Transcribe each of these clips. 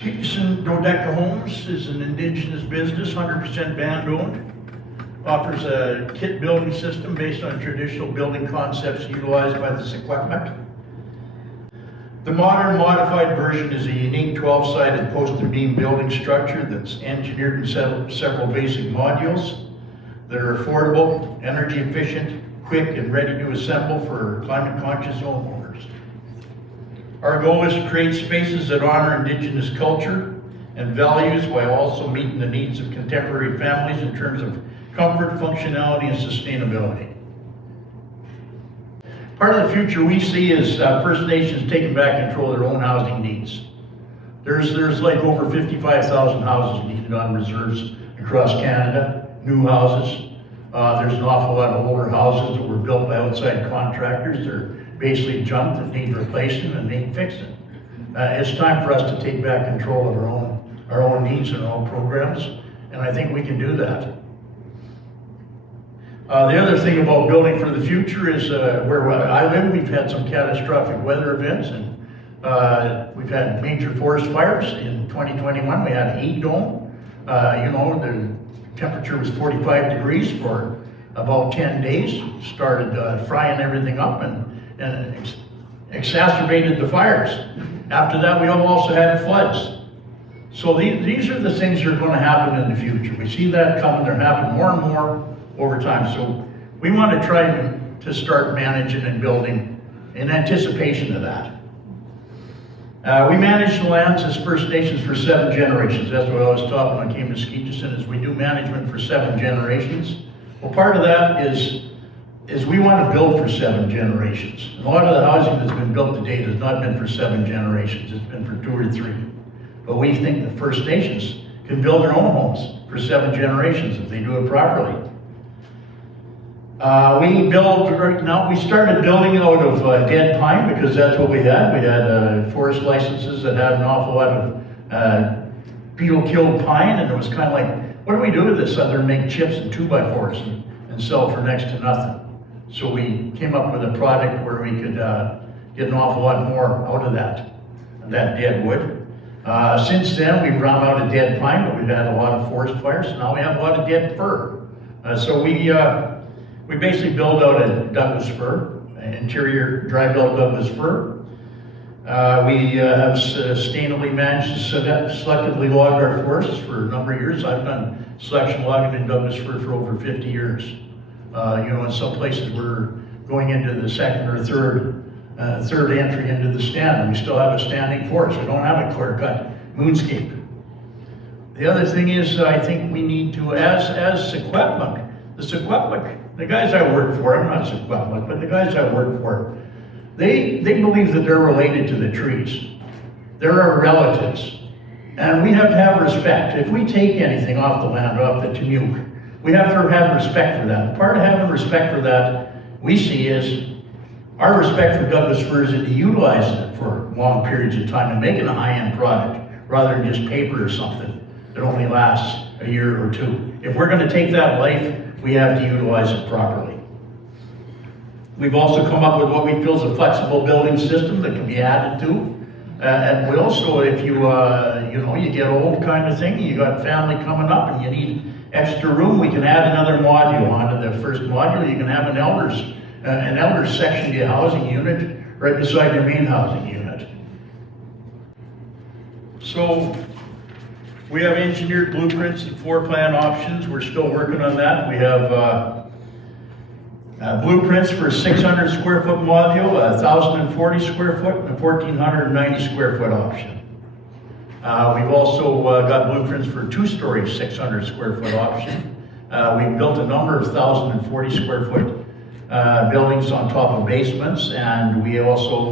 Skeetchestn Dodeca-Homes is an indigenous business, 100% band owned. Offers a kit building system based on traditional building concepts utilized by the Secwepemc. The modern modified version is a unique 12-sided post and beam building structure that's engineered in several basic modules that are affordable, energy efficient, quick, and ready to assemble for climate conscious homeowners. Our goal is to create spaces that honor indigenous culture and values while also meeting the needs of contemporary families in terms of comfort, functionality, and sustainability. Part of the future we see is First Nations taking back control of their own housing needs. There's like over 55,000 houses needed on reserves across Canada, new houses. There's an awful lot of older houses that were built by outside contractors. They're basically junk that need replacing and need fixing. It's time for us to take back control of our own needs and our own programs, and I think we can do that. The other thing about building for the future is where I live, we've had some catastrophic weather events, and we've had major forest fires. In 2021, we had a heat dome. The temperature was 45 degrees for about 10 days. Started frying everything up and exacerbated the fires. After that, we also had floods. So these are the things that are going to happen in the future. We see that coming. They're happening more and more over time. So we want to try to start managing and building in anticipation of that. We manage the lands as First Nations for 7 generations. That's what I was taught when I came to Skeetchestn, is we do management for 7 generations. Well, part of that is we want to build for 7 generations. And a lot of the housing that's been built to date has not been for 7 generations. It's been for 2 or 3. But we think the First Nations can build their own homes for 7 generations if they do it properly. We started building out of dead pine because that's what we had. We had forest licenses that had an awful lot of beetle-killed pine, and it was kind of like, what do we do with this other than make chips and 2x4s and sell for next to nothing? So we came up with a product where we could get an awful lot more out of that dead wood. Since then, we've run out of dead pine, but we've had a lot of forest fires. Now we have a lot of dead fir. So we basically build out a Douglas fir, an interior dry belt Douglas fir. We have sustainably managed to selectively log our forests for a number of years. I've done selection logging in Douglas fir for over 50 years. In some places we're going into the second or third entry into the stand, and we still have a standing forest. We don't have a clear-cut moonscape. The other thing is, I think we need to, as Secwepemc, the guys I work for, I'm not Secwepemc, but the guys I work for, they believe that they're related to the trees. They're our relatives. And we have to have respect. If we take anything off the land, off the Tanuk, we have to have respect for that. Part of having respect for that, we see, is our respect for Douglas firs into utilizing it for long periods of time and making a high-end product rather than just paper or something that only lasts a year or 2. If we're going to take that life, we have to utilize it properly. We've also come up with what we feel is a flexible building system that can be added to. And we also, if you get old kind of thing, you got family coming up and you need extra room, we can add another module onto the first module. You can have an elders section to your housing unit right beside your main housing unit. So we have engineered blueprints and floor plan options. We're still working on that. We have blueprints for a 600 square foot module, a 1,040 square foot, and a 1,490 square foot option. We've also got blueprints for a 2-story 600 square foot option. We've built a number of 1,040 square foot buildings on top of basements, and we also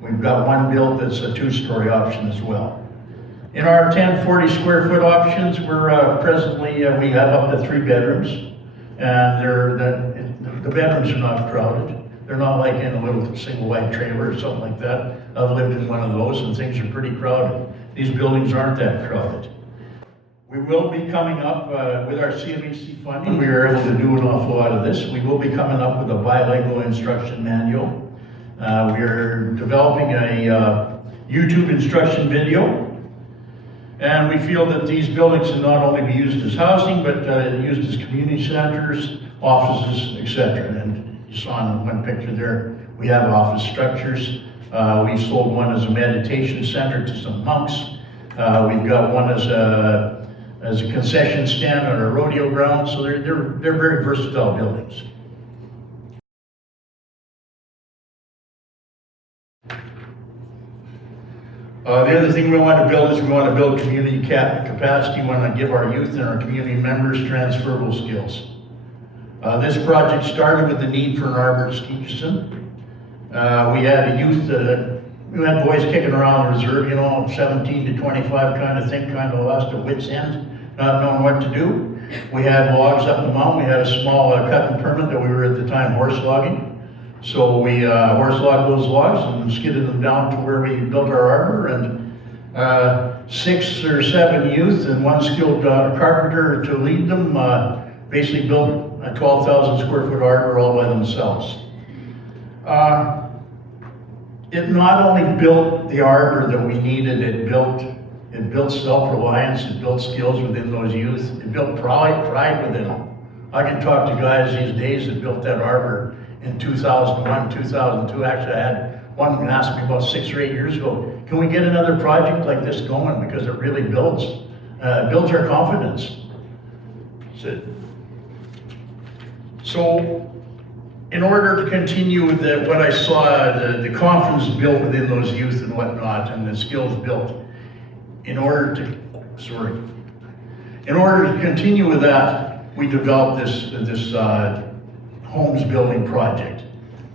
we've got one built that's a 2-story option as well. In our 1,040 square foot options, we're presently, we have up to 3 bedrooms, and the bedrooms are not crowded. They're not like in a little single wide trailer or something like that. I've lived in one of those and things are pretty crowded. These buildings aren't that crowded. We will be coming up with our CMHC funding. We are able to do an awful lot of this. We will be coming up with a bilingual instruction manual. We are developing a YouTube instruction video. And we feel that these buildings can not only be used as housing, but used as community centers, offices, etc. And you saw in one picture there, we have office structures. We've sold one as a meditation center to some monks. We've got one as a concession stand on a rodeo ground. So they're very versatile buildings. The other thing we want to build is we want to build community capacity. We want to give our youth and our community members transferable skills. This project started with the need for an arbor at Skeetchestn. We had a youth, we had boys kicking around the reserve, 17 to 25 kind of thing, kind of lost their wits' end, not knowing what to do. We had logs up the mountain. We had a small cutting permit that we were at the time horse logging. So we horse logged those logs and skidded them down to where we built our arbor, and 6 or 7 youth and one skilled carpenter to lead them basically built a 12,000 square foot arbor all by themselves. It not only built the arbor that we needed, it built self-reliance, it built skills within those youth, it built pride within them. I can talk to guys these days that built that arbor in 2001, 2002. Actually, I had one ask me about 6 or 8 years ago, can we get another project like this going? Because it really builds our confidence. So in order to continue with what I saw, the confidence built within those youth and whatnot, and the skills built, in order to continue with that, we developed this homes building project,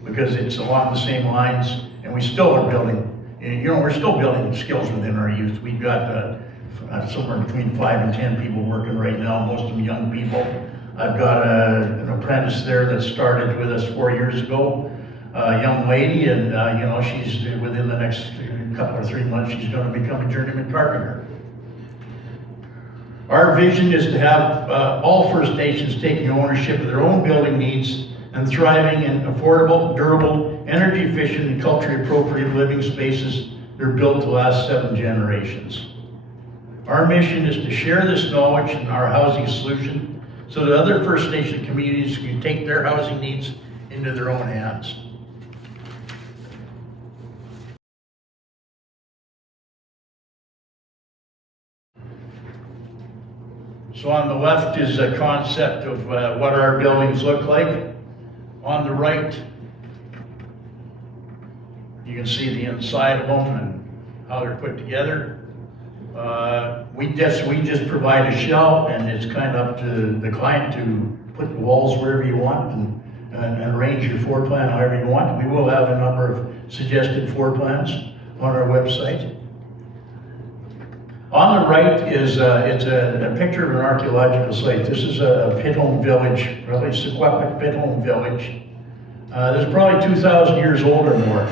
because it's along the same lines, and we still are building, we're still building skills within our youth. We've got somewhere between 5 and 10 people working right now, most of them young people. I've got an apprentice there that started with us 4 years ago, a young lady, and she's within the next couple or 3 months, she's going to become a journeyman carpenter. Our vision is to have all First Nations taking ownership of their own building needs and thriving in affordable, durable, energy efficient, and culturally appropriate living spaces that are built to last 7 generations. Our mission is to share this knowledge in our housing solution so that other First Nation communities can take their housing needs into their own hands. So on the left is a concept of what our buildings look like. On the right, you can see the inside of them and how they're put together. We just provide a shell, and it's kind of up to the client to put the walls wherever you want and arrange your floor plan however you want. We will have a number of suggested floor plans on our website. On the right is it's a picture of an archaeological site. This is a pit home village, probably Sequepic pit home village. There's probably 2,000 years old or more.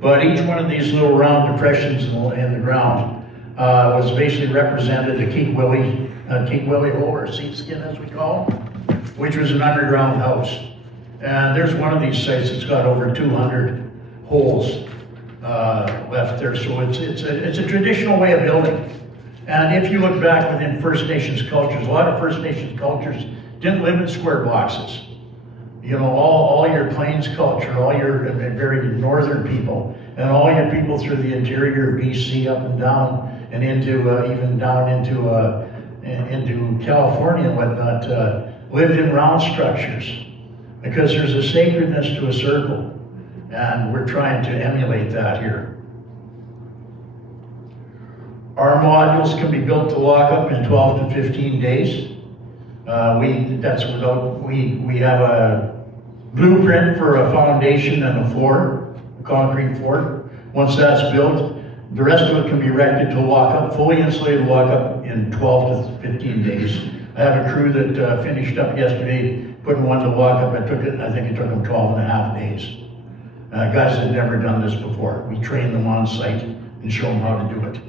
But each one of these little round depressions in the ground was basically represented a Keek Willie hole, or seepskin as we call them, which was an underground house. And there's one of these sites that's got over 200 holes left there. So it's a traditional way of building. And if you look back within First Nations cultures, a lot of First Nations cultures didn't live in square boxes. All your plains culture, all your very northern people, and all your people through the interior of BC up and down, and into even down into California and whatnot, lived in round structures, because there's a sacredness to a circle, and we're trying to emulate that here. Our modules can be built to lock up in 12 to 15 days. We have a blueprint for a foundation and a floor, a concrete floor. Once that's built, the rest of it can be erected to lock up, fully insulated lock up in 12 to 15 days. I have a crew that finished up yesterday, putting one to lock up. I think it took them 12 and a half days. Guys had never done this before. We train them on site and show them how to do it.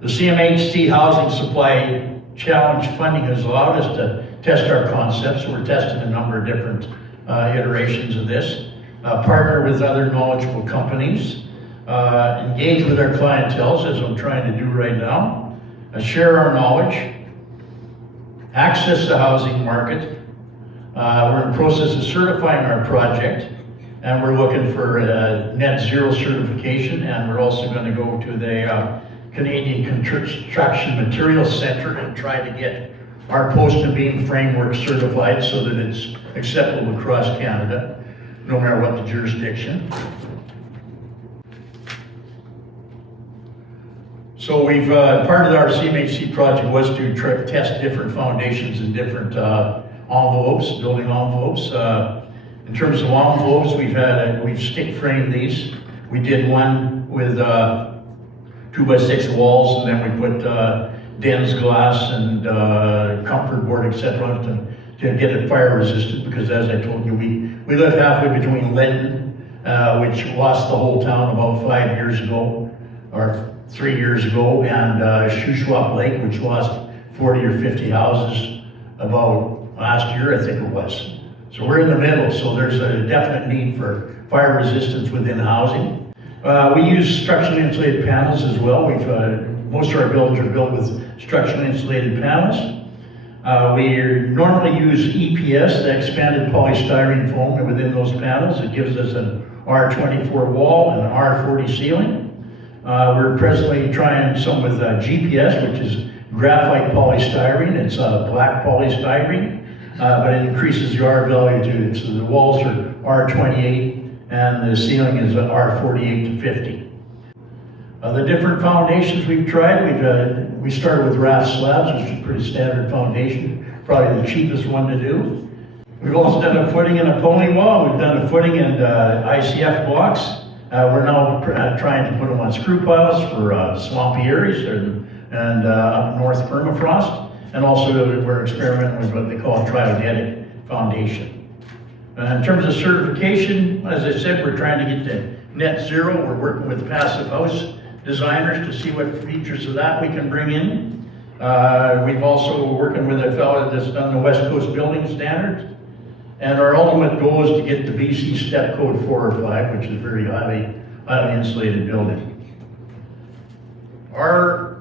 The CMHC Housing Supply Challenge funding has allowed us to test our concepts. We're testing a number of different iterations of this. Partner with other knowledgeable companies. engage with our clientele, as I'm trying to do right now, share our knowledge, access the housing market. We're in the process of certifying our project, and we're looking for net zero certification, and we're also going to go to the Canadian Construction Materials Center and try to get our post and beam framework certified so that it's acceptable across Canada, no matter what the jurisdiction. So we've, part of our CMHC project was to test different foundations and different envelopes, building envelopes. In terms of envelopes, we've stick framed these. We did one with 2x6 walls, and then we put Den's glass and comfort board, etc. to get it fire resistant, because as I told you, we live halfway between Lytton, which lost the whole town about 5 years ago, or 3 years ago, and Shuswap Lake, which lost 40 or 50 houses about last year, I think it was. So we're in the middle, so there's a definite need for fire resistance within housing. We use structurally insulated panels as well. Most of our buildings are built with structurally insulated panels. We normally use EPS, the expanded polystyrene foam, within those panels. It gives us an R24 wall and an R40 ceiling. We're presently trying some with GPS, which is graphite polystyrene. It's black polystyrene, but it increases the R value too. So the walls are R28 and the ceiling is R48 to 50. The different foundations we've tried, we started with raft slabs, which is a pretty standard foundation, probably the cheapest one to do. We've also done a footing and a pony wall. We've done a footing and ICF blocks. We're now trying to put them on screw piles for swampy areas and up north permafrost. And also we're experimenting with what they call a triodetic foundation. In terms of certification, as I said, we're trying to get to net zero. We're working with passive house designers to see what features of that we can bring in. We've also working with a fellow that's done the West Coast building standards. And our ultimate goal is to get the BC Step Code 4 or 5, which is a very highly insulated building. Our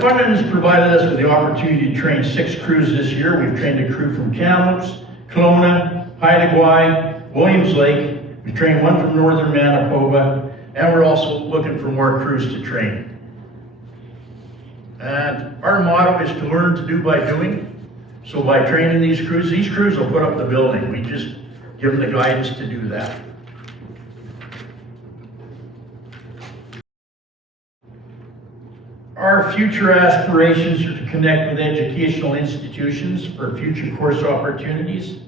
funding has provided us with the opportunity to train 6 crews this year. We've trained a crew from Kamloops, Kelowna, Haida Gwaii, Williams Lake. We trained one from northern Manitoba, and we're also looking for more crews to train. And our motto is to learn to do by doing. So by training these crews will put up the building. We just give them the guidance to do that. Our future aspirations are to connect with educational institutions for future course opportunities.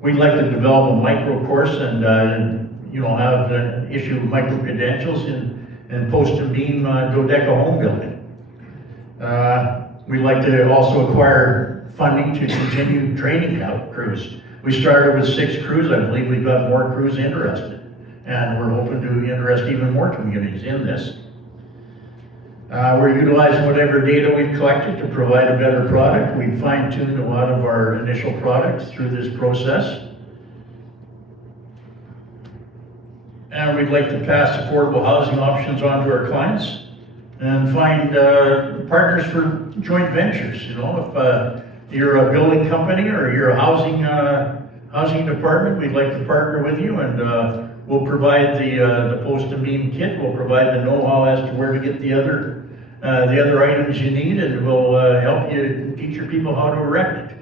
We'd like to develop a micro course and have issue micro credentials in post and beam Dodeca-Home building. We'd like to also acquire funding to continue training crews. We started with 6 crews. I believe we've got more crews interested, and we're hoping to interest even more communities in this. We're utilizing whatever data we've collected to provide a better product. We've fine-tuned a lot of our initial products through this process. And we'd like to pass affordable housing options on to our clients and find partners for joint ventures. You know, if you're a building company or you're a housing department, we'd like to partner with you, and we'll provide the post and beam kit. We'll provide the know-how as to where to get the other items you need, and we'll help you teach your people how to erect it.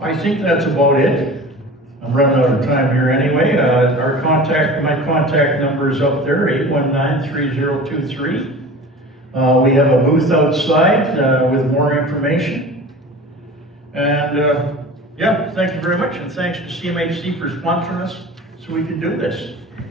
I think that's about it. I'm running out of time here anyway. My contact number is up there, 819-3023. We have a booth outside with more information. And yeah, thank you very much, and thanks to CMHC for sponsoring us so we can do this.